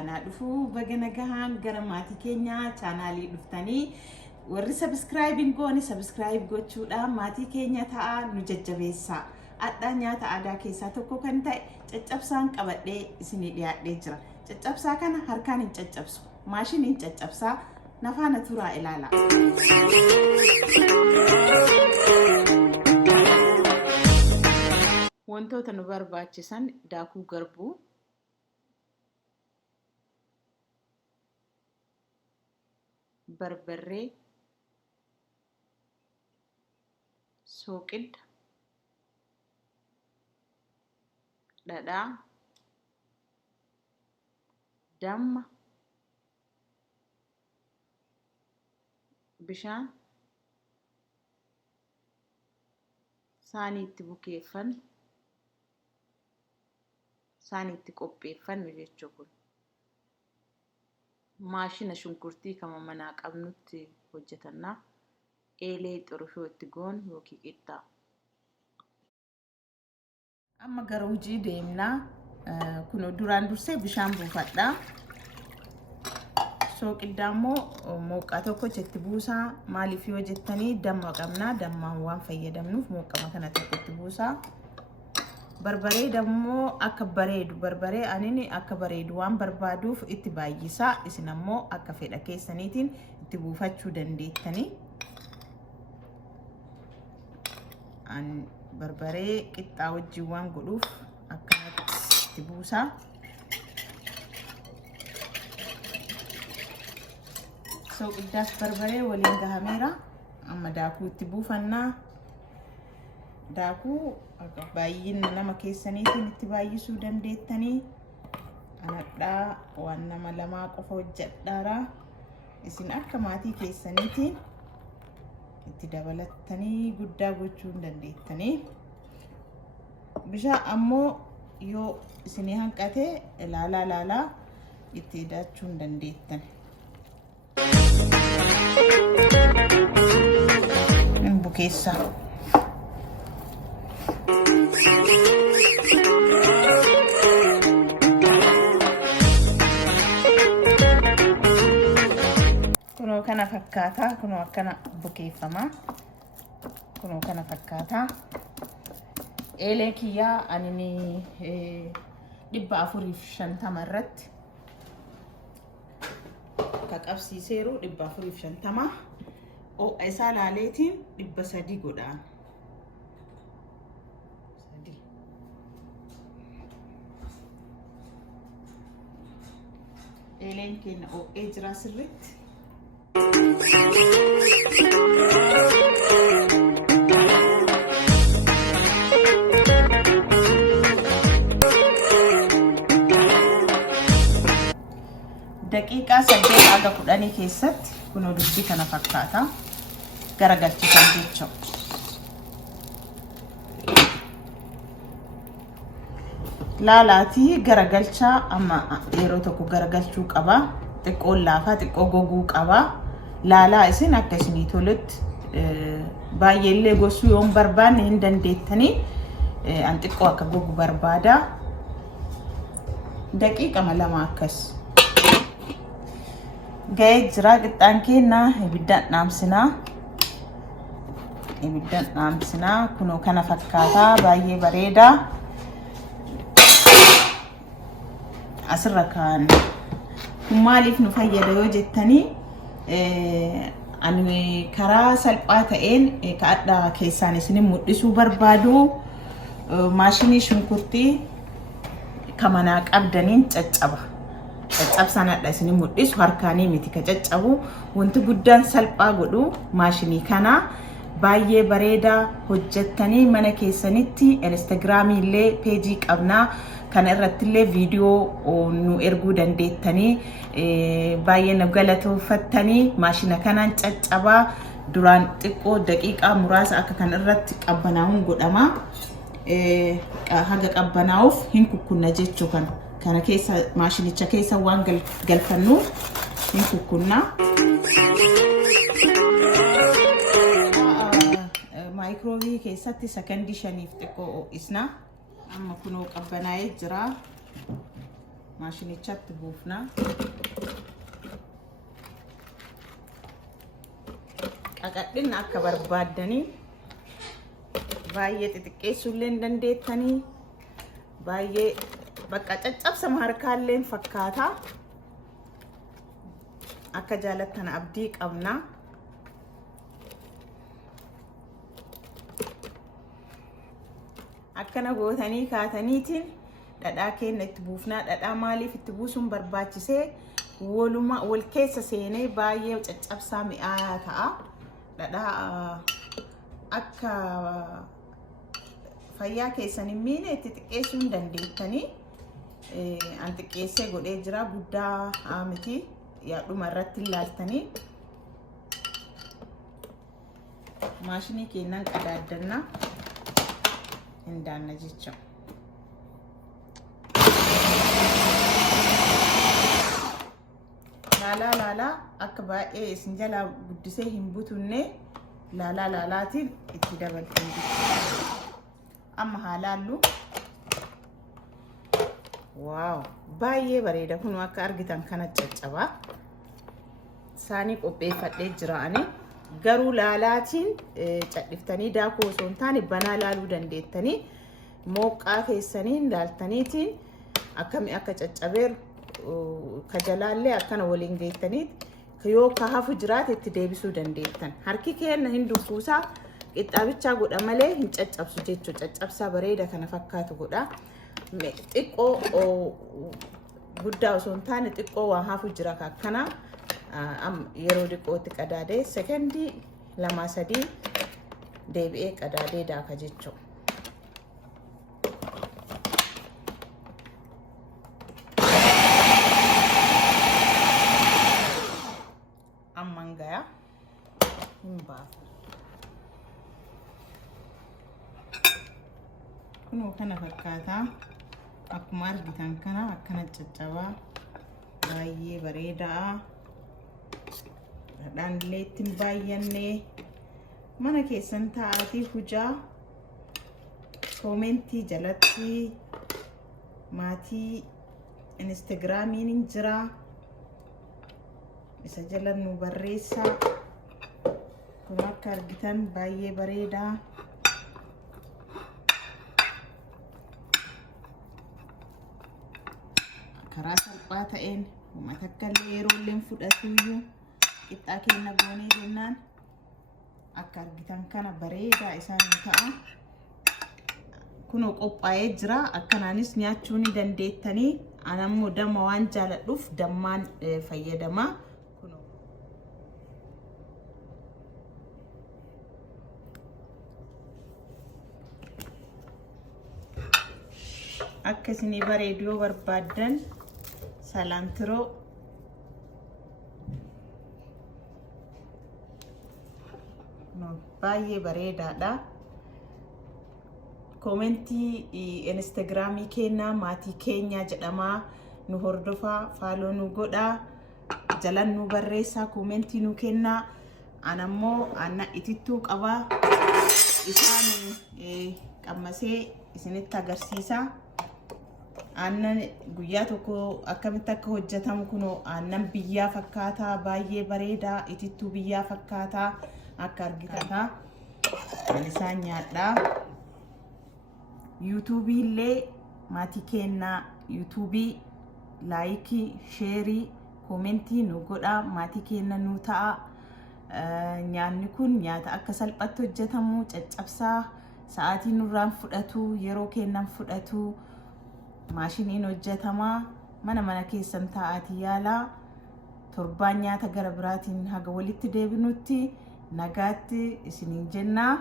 anaa dhufu baga nagahaan gara maatii keenya chaanaalii dhuftanii warri subscribing goone subscribe gochuudha maatii keenya ta'a nu jajjabeessaa. Aadaa nyaata aadaa keessaa tokko kan ta'e caccabsaan qabadhee isinii dhiyaadhee jira. Caccabsaa kana harkaan hin caccabsu, maashiniin caccabsaa nafaana turaa ilaala. Wantoota nu barbaachisan daakuu garbuu, barbarree, soqidda, dhadhaa, damma, bishaan, saanii itti bukeeffannu, saanii itti qopheeffannu jechuu kun. Maashina shunkurtii kama manaa qabnutti hojjetannaa. Eelee xurufoo itti goon yookiin qixxaa. Amma gara hojii deemnaa. Kun duraan dursee bishaan buufadhaa. Soqiddaa immoo mooqaa tokko itti buusaa. Maaliif yoo jettanii damma qabnaa. Dammaan waan fayyadamnuuf mooqama kana tokko itti buusaa. Barbaree dammoo akka bareedu barbaree anini akka bareedu waan barbaaduuf itti baay'isaa. Isin ammoo akka fedha keessaniitiin itti buufachuu dandeettanii. Barbaree qixxaa wajjin waan godhuuf akkanatti itti buusaa. Soqiddaas barbaree waliin gahameera. Amma daakuu itti buufannaa. Daakuu baay'ina nama keessaniitiin itti baay'isuu dandeettanii. Anadhaa waan nama lamaa qofa hojjedhaara. Isin akka maatii keessaniitiin itti dabalattanii guddaa gochuu dandeettanii. Bishaan ammoo yoo isinii hanqate ilaalaa itti hidhachuu dandeettan. Bukeessa. Kunoo kana fakkaataa, kunoo akkana bukeeffamaa. Kunoo kana fakkaataa. Eelee kiyyaa anini 450 irratti ka qabsiiseeru 450. Isaa laaleetiin 300 godhaan. Eeleen keenya o'ee jira sirriitti. Daqiiqaa 8 hanga 10 keessatti kunoo dubbii kana fakkaata. Garagalchisan jechuudha. Laalaatii garagalchaa amma yeroo tokko garagalchuu qaba. Xiqqoo laafaa xiqqoo goguu qaba. Laalaa isin akka isinii tolutti baay'eellee gosuu yoo barbaanne hin dandeettanii an xiqqoo akka gogu barbaada. Daqiiqama 2 akkas. Ga'ee jira qixxaan keenya ibiddaan dhaamsinaa. Ibiddaan dhaamsinaa kunoo kana fakkaataa baay'ee bareeda. Asirra kaan maaliif nu fayyada yoo jettanii ani karaa salphaa ta'een aadaa keessaan isin mul'isuu barbaadu maashinii shunkurtii kamanaa qabdaniin caccaba. Caccabsaan aadaa isin mul'isu harkaanii miti ka caccabu. Wanti guddaan salphaa godhu maashinii kana baay'ee bareeda hojjettanii mana keessanitti Instagramii illee peejii qabnaa. Kana irratti illee viidiyoo nu erguu dandeettanii baay'ee nu galatoomfattanii maashina kanaan caccabaa duraan xiqqoo daqiiqaa muraasa akka kan irratti qabbanaa'uun godhama. Haga qabbanaa'uuf hin kukkunna jechuu kana keessa maashinicha keessa waan galfannuuf hin kukkunna. Maayikroowii keessatti sekondii 5 xiqqoo ho'isna. Amma kunoo qabbanaa'ee jira. maashinichatti buufna. Qaqadhinna akka barbaaddanii baay'ee xixiqqeessuu illee dandeettanii baay'ee bakka caccabsama harkaalleen fakkaata. Akka jaalattan abdii qabna. Akkana gootanii kaataniitiin dhadhaa keenya itti buufnaa. Dhadhaa maaliif itti buusuun barbaachisee wal keessa seenee baay'ee caccabsaa mi'aayaa ta'a. Dhadhaa akka fayyaa keessan hin miine itti xiqqeessuu hin dandeettanii. An xiqqeessee godhee jira, guddaa miti. Yaadhuma irratti ilaaltanii maashinii keenyan qadaaddanna hin daanna jecha. Laalaa akka baay'ee isin jalaa guddisee hin butunne laalaatiin itti dabaltan jechuudha. Amma haalaallu waaw baay'ee bareeda. Kun akka argitan kana caccabaa saanii qopheeffadhee jira. Ani garuu laalaatiin cadhiftanii daakuu osoo hin taane banaa laaluu dandeettanii mooqqaa keessaniin laaltaniitiin akkami akka caccabeeru ka jalaallee akkana waliin geettaniit yoo ka hafu jiraate itti deebisuu dandeettan. Harki keenya hin dukkuusaa qixxaabichaa godha malee hin caccabsu jechuudha. Caccabsaa bareeda kana fakkaatu godha. Xiqqoo guddaa osoo hin taane xiqqoo waan hafu jira akkana. Yeroo xiqqootti qadaadee sekondii 2-3 deebi'ee qadaadee daaka jechuudha. Amman gaya hin baasu. Kunoo kana fakkaata. Akkuma argitan kana akkana caccabaa baay'ee bareedaa. Dhadhaan illee ittiin baay'anne mana keessan taa'aatii hujaa koomentii jalatti maatii Instagraamiin hin jira. Isa jala nu barreessaa. Kun akka argitan baay'ee bareedaa. Karaa salphaa ta'een uummata akka illee yeroo illee fudhatuyyuu qixxaa keenya goonee jennaan akka argitan kana bareedaa isaan ta'a. Kunoo qophaa'ee jira. Akkanaanis nyaachuu ni dandeettanii. Anammoo damma waan jaaladhuuf dammaan fayyadama. Akka isinii bareedu yoo barbaaddan salantiroo baay'ee bareedaadha. Koomentii Instagraamii keenya maatii keenya jedhamaa nu hordofaa, faaloo nu godhaa, jalan nu barreessaa, koomentii nu kennaa. Anammoo aannan itittuu qabaa. Isaan qammasee isinitti agarsiisa. Aannan guyyaa tokko akkamitti akka hojjetamu kunoo aannan biyyaa fakkaataa baay'ee bareedaa. Itittuu biyyaa fakkaataa akka argitan. Ani isaan nyaadhaa. YouTubii illee maatii keenya YouTubii laayikii, sheerii, koomentii nu godhaa. Maatii keenya nu ta'a. Nyaanni kun nyaata akka salphatti hojjetamu, caccabsaa sa'aatii nurraan fudhatu, yeroo kennan fudhatu. Maashiniin hojjetamaa. Mana keessan taa'aatii yaalaa. Torbaan nyaata gara biraatiin haga walitti deebinutti nagaatti isiniin jennaa.